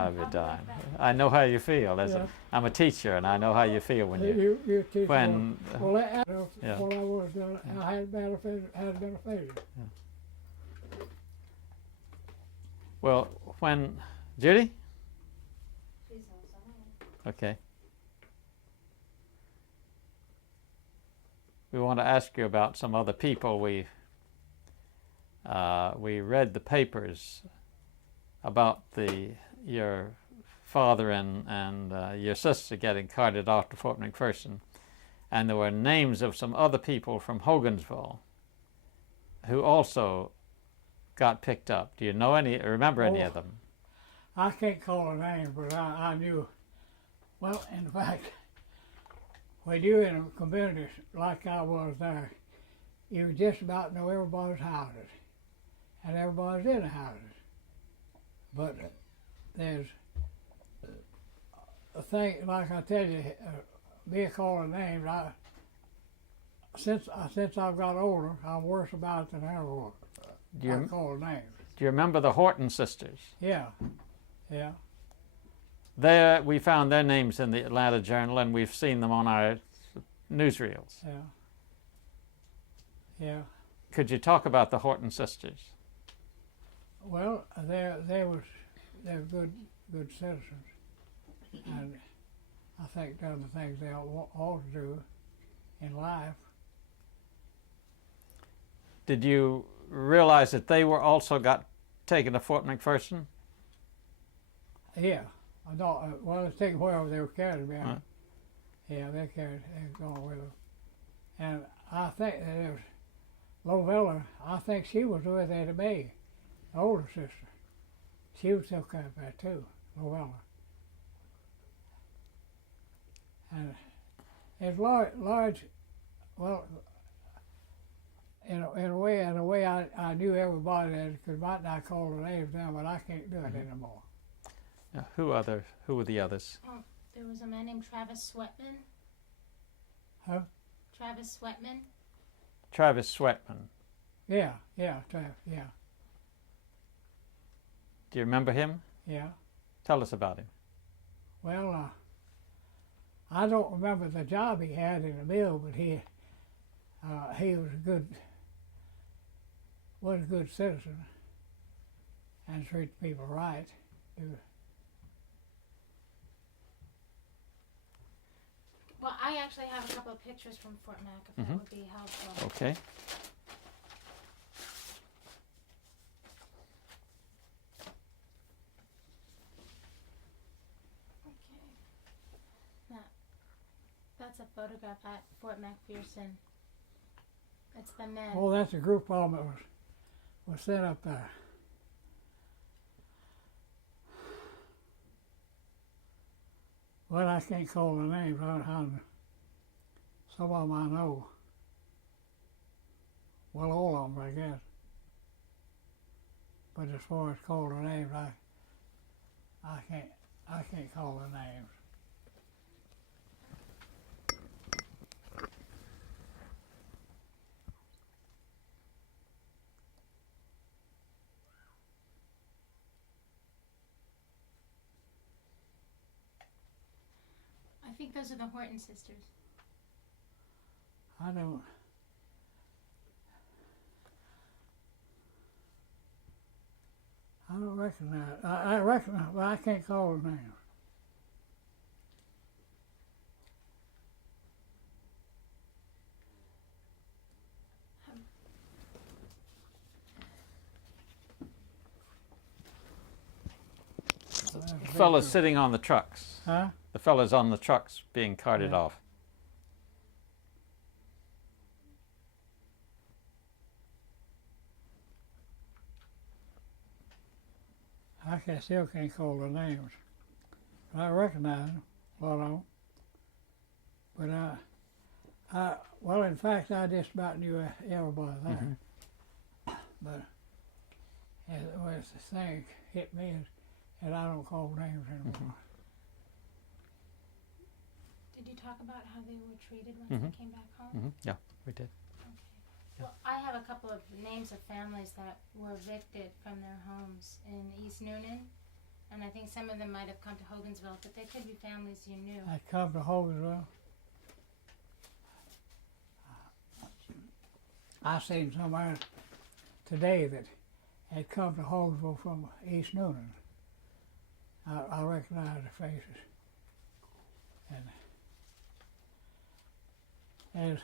I'll be darned. I know how you feel. I'm a teacher, and I know how you feel when You're a teacher. when. Well, Yeah. when I was I had been a failure. Yeah. Well, when Judy? Okay. We want to ask you about some other people. We read the papers about your father and your sister getting carted off to Fort McPherson, and there were names of some other people from Hogansville who also got picked up. Do you know remember any of them? I can't call a name, but I knew. Well, in fact, when you're in a community like I was there, you just about know everybody's houses, and everybody's in the houses. But there's a thing, like I tell you, me calling names, since I've got older, I'm worse about it than I ever was. I call names. Do you remember the Horton Sisters? Yeah, yeah. We found their names in the Atlanta Journal, and we've seen them on our newsreels. Yeah. Yeah. Could you talk about the Horton Sisters? Well, they're good citizens, and I think done the things they ought to do in life. Did you realize that they were also got taken to Fort McPherson? Yeah. Well, it's taken wherever they were carried behind. Right. Yeah, they're going with them. And I think that there was Lovella, I think she was with Eddie May, the older sister. She was still coming back too, Lovella. And it's large, well, in a way I knew everybody that could might not call the names down, but I can't do it anymore. Who were the others? There was a man named Travis Sweatman. Huh? Travis Sweatman. Travis Sweatman. Yeah, Travis, yeah. Do you remember him? Yeah. Tell us about him. Well, I don't remember the job he had in the mill, but he was a good citizen and treated people right. Well, I actually have a couple of pictures from Fort Mac, if that would be helpful. Okay. Okay. That's a photograph at Fort McPherson. It's the men. Oh, that's a group of them that was set up there. Well, I can't call the names. Some of them I know. Well, all of them, I guess. But as far as calling the names, I can't call the names. I think those are the Horton Sisters. I don't recognize. I recognize, but I can't call the names. The fellas sitting on the trucks. Huh? The fellas on the trucks being carted off. Still can't call the names. I recognize them, a lot of them. But well, in fact, I just about knew everybody there. But when the thing hit me, and I don't call names anymore. Did you talk about how they were treated once they came back home? Yeah, we did. Okay. Well, I have a couple of names of families that were evicted from their homes in East Noonan, And I think some of them might have come to Hogansville, but they could be families you knew. I come to Hogansville. I seen somebody today that had come to Hogansville from East Noonan. I recognize the faces. And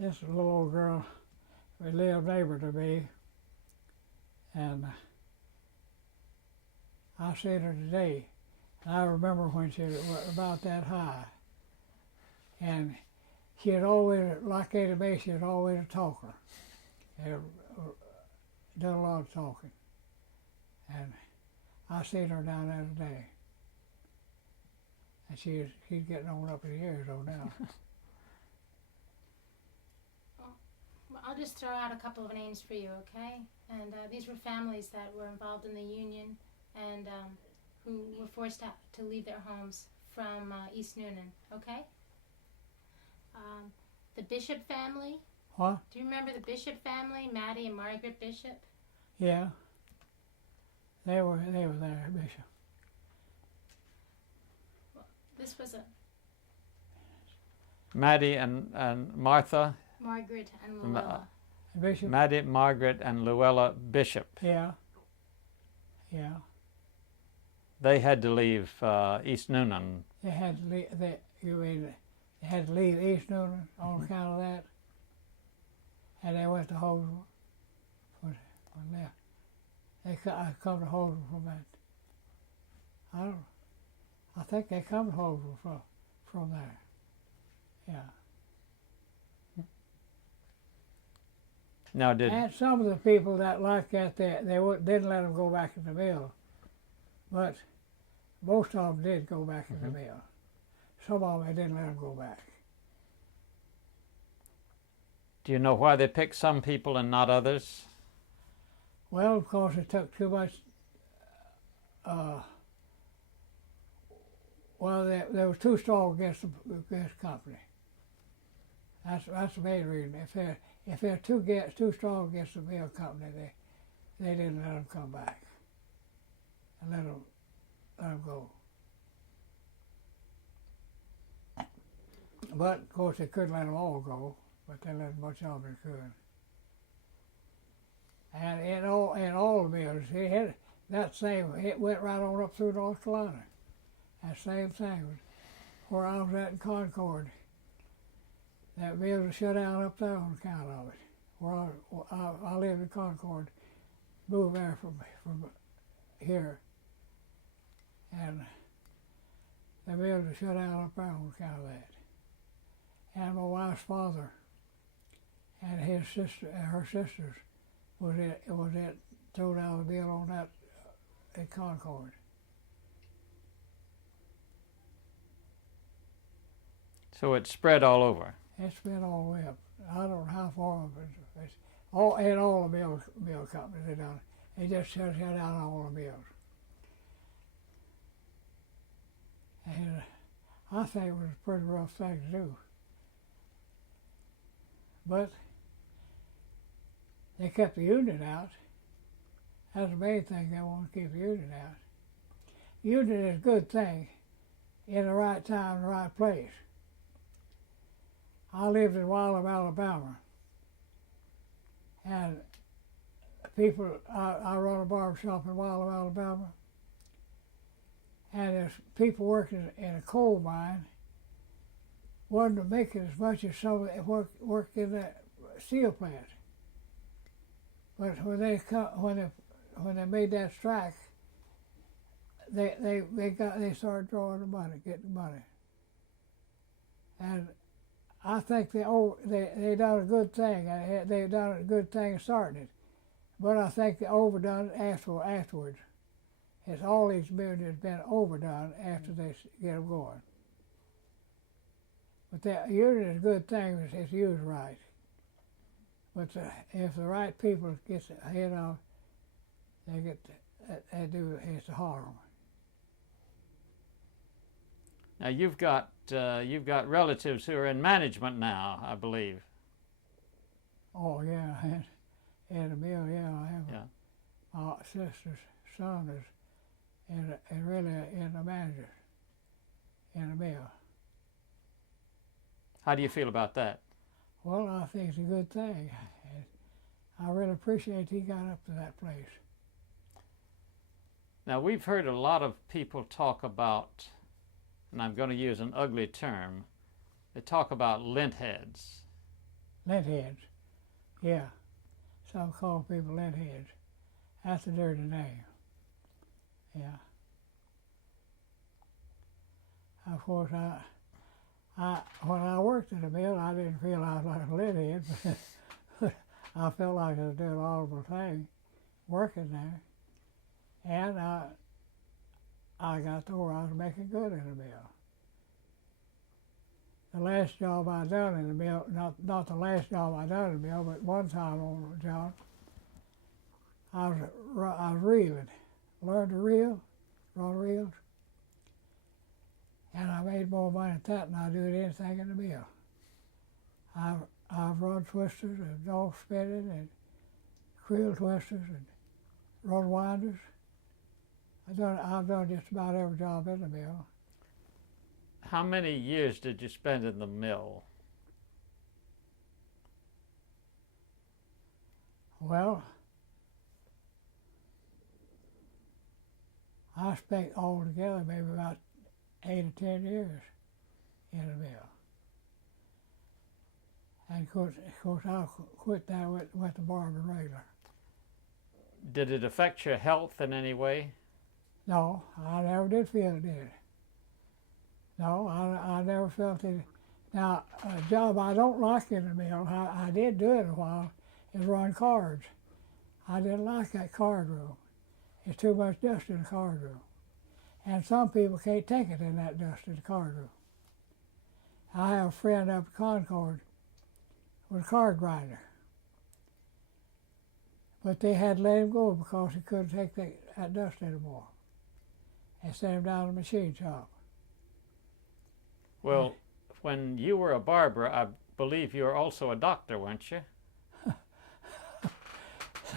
this little old girl, we lived neighbor to me, and I seen her today, and I remember when she was about that high, and she had always, like Ada May, she was always a talker, and done a lot of talking, and I seen her down there today, and she's getting on up in years old now. I'll just throw out a couple of names for you, okay? And these were families that were involved in the Union and who were forced to leave their homes from East Noonan, okay? The Bishop family. What? Do you remember the Bishop family, Maddie and Margaret Bishop? Yeah. They were there, Bishop. Well, this was a Maddie and Martha. Margaret and Luella. Bishop. Maddie, Margaret, and Luella Bishop. Yeah. Yeah. They had to leave East Noonan. They had to leave. They had to leave East Noonan on account of that, and they went to Hogansville. They come to Hogansville from that. I think they come to Hogansville from there. Yeah. Now, And some of the people that like that, they didn't let them go back in the mill, but most of them did go back in the mill. Some of them, they didn't let them go back. do you know why they picked some people and not others? Well, of course, it took too much. Well, they were too strong against the company. That's the main reason. If they're too strong against the mill company, they didn't let them come back and let them go. But of course, they couldn't let them all go, but they let as much of them as could. And in all the mills, it went right on up through North Carolina. That same thing was where I was at in Concord. That mill was shut down up there on account of it. Where I lived in Concord, moved there from here, and the mill was shut down up there on account of that. And my wife's father and her sisters was thrown out of the mill on that at Concord. So it spread all over. It's been all the way up. I don't know how far, but it's all the mill companies they done. They just shut down all the mills. And I think it was a pretty rough thing to do. But they kept the union out. That's the main thing, they want to keep the union out. Union is a good thing in the right time, the right place. I lived in Wylam, Alabama, and I run a barber shop in Wylam, Alabama, and there's people working in a coal mine wanted to make it as much as some that worked in the steel plant. But when they made that strike, they started drawing the money, getting the money, and I think they done a good thing. They done a good thing starting it, but I think they overdone it afterwards. It's all these mills has been overdone after they get them going. But the union is a good thing if it's used right. But if the right people get ahead of, they do it's a harm. Now you've got relatives who are in management now, I believe. Oh yeah, In the mill, yeah, I have. Yeah. My sister's son is really in the manager in the mill. How do you feel about that? Well, I think it's a good thing. I really appreciate he got up to that place. Now, we've heard a lot of people talk about, and I'm going to use an ugly term, they talk about lint heads. Lint heads, yeah. Some call people lint heads. That's a dirty name. Yeah. Of course, when I worked in the mill, I didn't feel I was like a lint head, but I felt like I was doing an honorable thing working there. And I got to where I was making good in the mill. The last job I done in the mill, not the last job I done in the mill, but one time on the job, I was reeling, learned to reel, rod reels, and I made more money at that than I do at anything in the mill. I've rod twisters and dog spinning and creel twisters and rod winders. I've done just about every job in the mill. How many years did you spend in the mill? Well, I spent altogether maybe about 8 or 10 years in the mill. And of course I quit that with the barber regular. Did it affect your health in any way? No, I never did feel it did. No, I never felt it. Now, a job I don't like in the mill, I did do it a while, is run cards. I didn't like that card room. There's too much dust in the card room. And some people can't take it in that dust in the card room. I have a friend up at Concord with a card grinder. But they had to let him go because he couldn't take that dust anymore. They sent him down to the machine shop. Well, when you were a barber, I believe you were also a doctor, weren't you?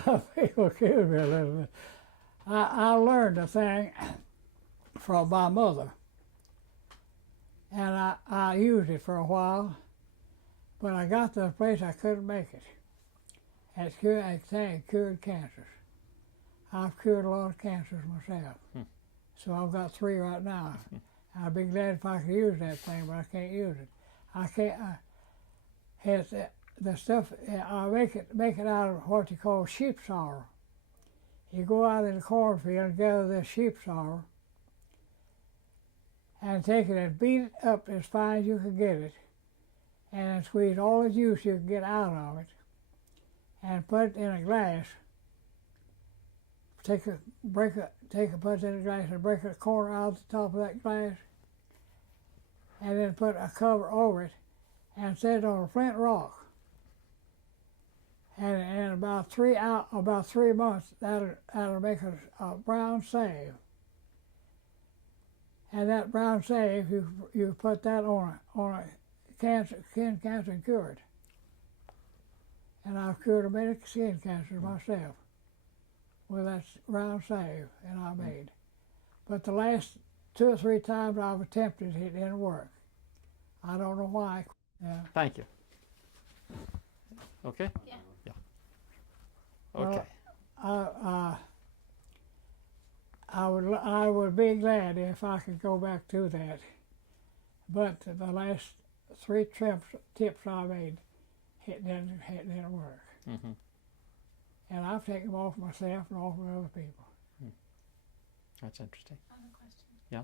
Some people killed me a little bit. I learned a thing from my mother, and I used it for a while, but I got to a place I couldn't make it. It cured cancers. I've cured a lot of cancers myself. So I've got 3 right now. I'd be glad if I could use that thing, but I can't use it. I can't. The stuff I make it out of what you call sheep sorrel. You go out in the cornfield and gather this sheep sorrel and take it and beat it up as fine as you can get it, and then squeeze all the juice you can get out of it, and put it in a glass. Put it in a glass and break a corner out the top of that glass, and then put a cover over it and set it on a flint rock. And in about 3 months, that'll make a brown save. And that brown save, you put that on a skin cancer and cure it. And I've cured many skin cancers myself with that brown save that I made. But the last 2 or 3 times I've attempted it didn't work. I don't know why. Yeah. Thank you. Okay? Yeah. Okay. Well, I would be glad if I could go back to that. But the last 3 tips I made, it didn't work. Mm-hmm. And I've taken them off myself and off of other people. That's interesting. I have a question. Yeah.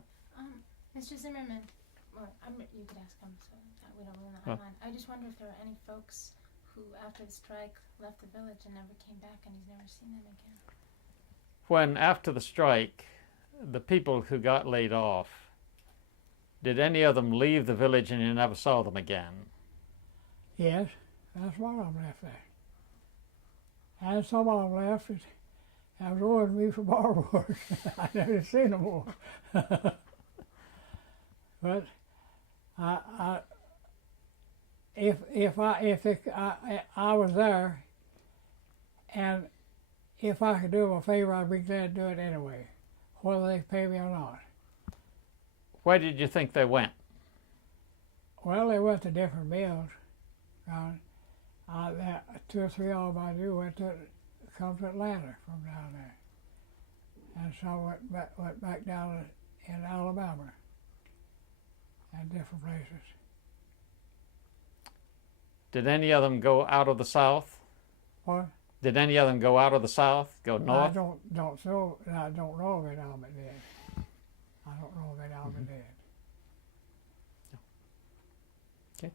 Mr. Zimmerman, well, you could ask him, so that we don't ruin the outline. I just wonder if there are any folks who, after the strike, left the village and never came back, and he's never seen them again. When, after the strike, the people who got laid off, did any of them leave the village and you never saw them again? Yes, that's one of them left there. And some of them left, and was ordering me for bar work. I never seen them more. But if I was there, And if I could do them a favor, I'd be glad to do it anyway, whether they pay me or not. Where did you think they went? Well, they went to different mills. Two or three of them I knew went to come to Atlanta from down there, and some went back down in Alabama and different places. Did any of them go out of the South? What? Did any of them go out of the South, go north? I don't know if any of them did. I don't know if any of them did. Okay.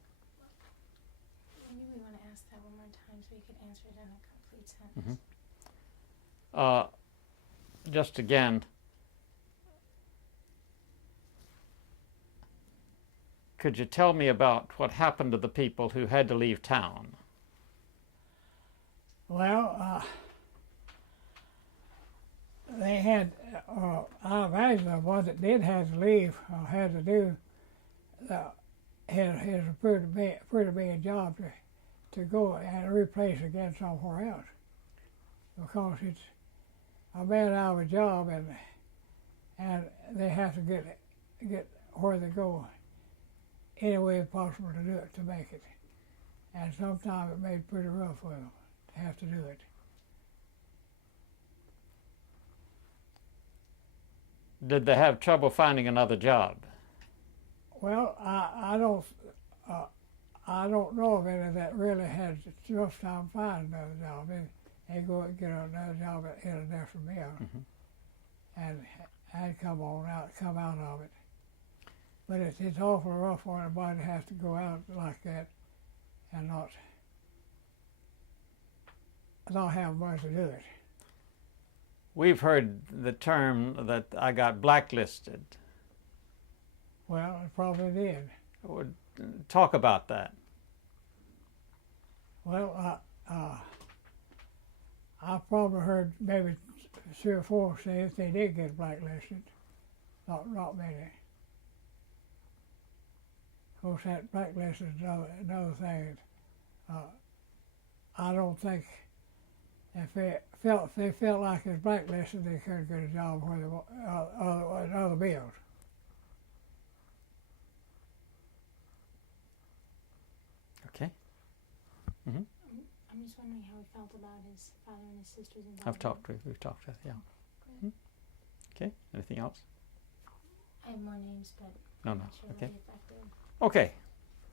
Maybe we want to ask that one more time so we could answer it in a complete sentence. Just again, could you tell me about what happened to the people who had to leave town? Well, they had, I imagine the ones that did have to leave had to do, had a pretty big job to go and replace again somewhere else, because it's a man out of a job, and they have to get where they go any way possible to do it, to make it. And sometimes it made it pretty rough for them to have to do it. Did they have trouble finding another job? Well, I don't know of any that really had rough time finding another job. They go and get another job in a different mill, and come out of it. But it's awful rough for anybody to have to go out like that and not have much to do it. We've heard the term that I got blacklisted. Well, it probably did. Talk about that. Well, I probably heard maybe 3 or 4 say that they did get blacklisted. Not many. Of course, that blacklist is another thing. I don't think if they felt like it was blacklisted, they couldn't get a job where they other bills. Okay. Mm-hmm. I'm just wondering how he felt about his father and his sisters involved. We've talked with, yeah. Mm-hmm. Okay, anything else? I have more names, but No, I'm not sure okay. they'll be effective. Okay,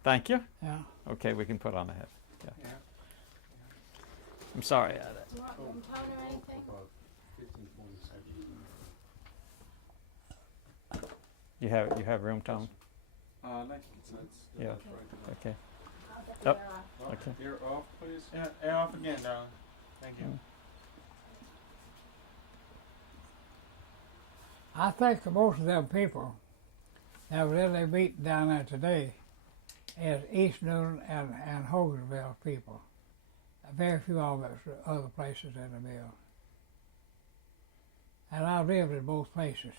thank you. Yeah. Okay, we can put on ahead. Yeah. Yeah. I'm sorry. Do you want room tone or anything? About 1547. You have room tone? Like Yeah. right. Okay. I'll get Yep. the air off. Okay. Ear off, please. Yeah, air off again, darling. Thank you. I think most of them people that were in their meeting down there today is East Newton and Hogansville people. Very few of us are other places in the mill. And I lived in both places.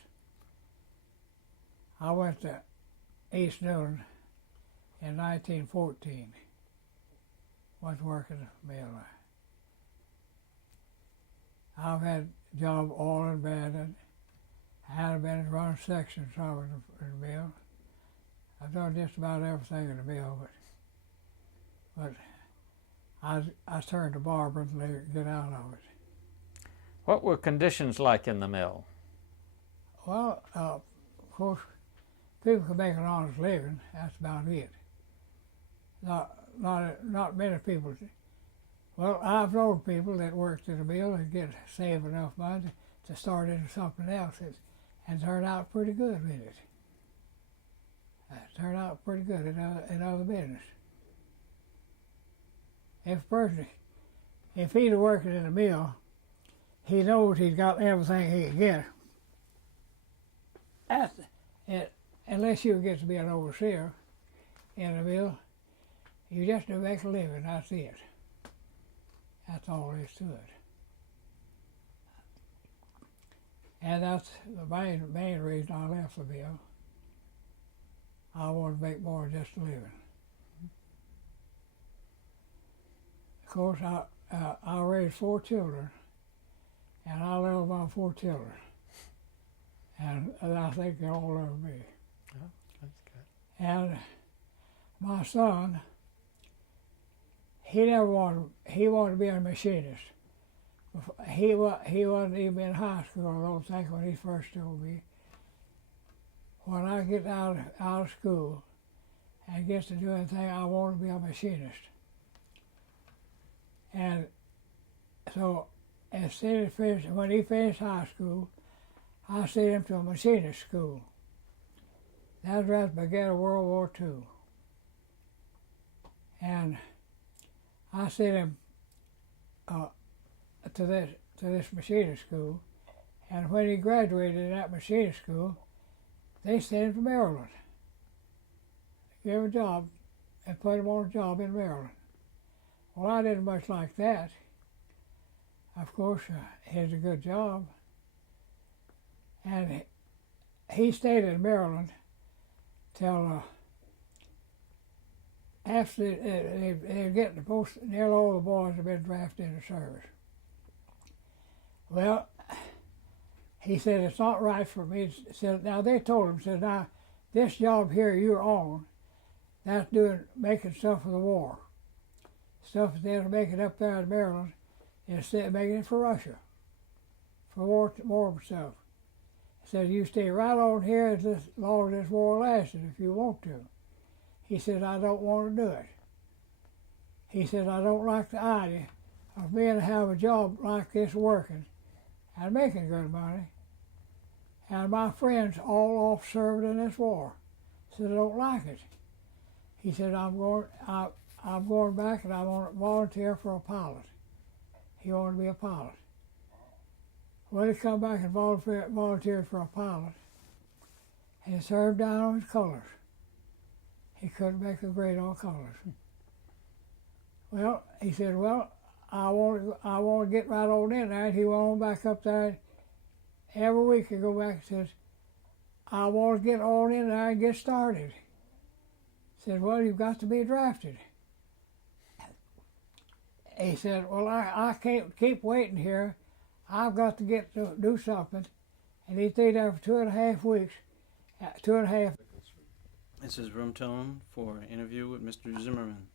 I went to East Newton in 1914. Went to work in the mill. I've had job oil and banding. I had been running sections some in the mill. I've done just about everything in the mill, but I turned to barber and let it get out of it. What were conditions like in the mill? Well, of course, people can make an honest living. That's about it. Not many people. Well, I've known people that worked in the mill and save enough money to start into something else and turn out pretty good with it. Turn out pretty good in other business. If he's working in the mill, he knows he's got everything he can get. That's it. Unless you get to be an overseer in the mill, you just do make a living. That's it. That's all there is to it. And that's the main reason I left the mill. I wanted to make more than just a living. Of course, I raised 4 children, and I love my 4 children. And I think they all love me. Oh, that's good. And my son, he wanted to be a machinist. He wasn't even in high school, I don't think, when he first told me. When I get out of school and get to do anything, I want to be a machinist. And so, when he finished high school, I sent him to a machinist school. That was at the beginning of World War II. And I sent him to this machinist school, and when he graduated in that machinist school, they sent him to Maryland. Gave him a job and put him on a job in Maryland. Well, I didn't much like that. Of course, he had a good job. And he stayed in Maryland till after they get the post. Nearly all the boys have been drafted into service. Well, he said, it's not right for me. Said, now they told him, said, now this job here you're on, that's making stuff for the war. Stuff that they're making up there in Maryland, instead of making it for Russia, for war stuff. He said, you stay right on here as long as this war lasted if you want to. He said, I don't want to do it. He said, I don't like the idea of being to have a job like this working and making good money. And my friends all off served in this war. Said, I don't like it. He said, I'm going back and I want to volunteer for a pilot. He wanted to be a pilot. Well, he come back and volunteered for a pilot. And he served down on his colors. He couldn't make a grade on colors. Well, he said, well, I want to get right on in there. And he went on back up there. Every week he go back and says, I want to get on in there and get started. He said, well, you've got to be drafted. He said, well, I can't keep waiting here. I've got to get to do something. And he stayed there for 2.5 weeks. 2.5. This is room tone for an interview with Mr. Zimmerman.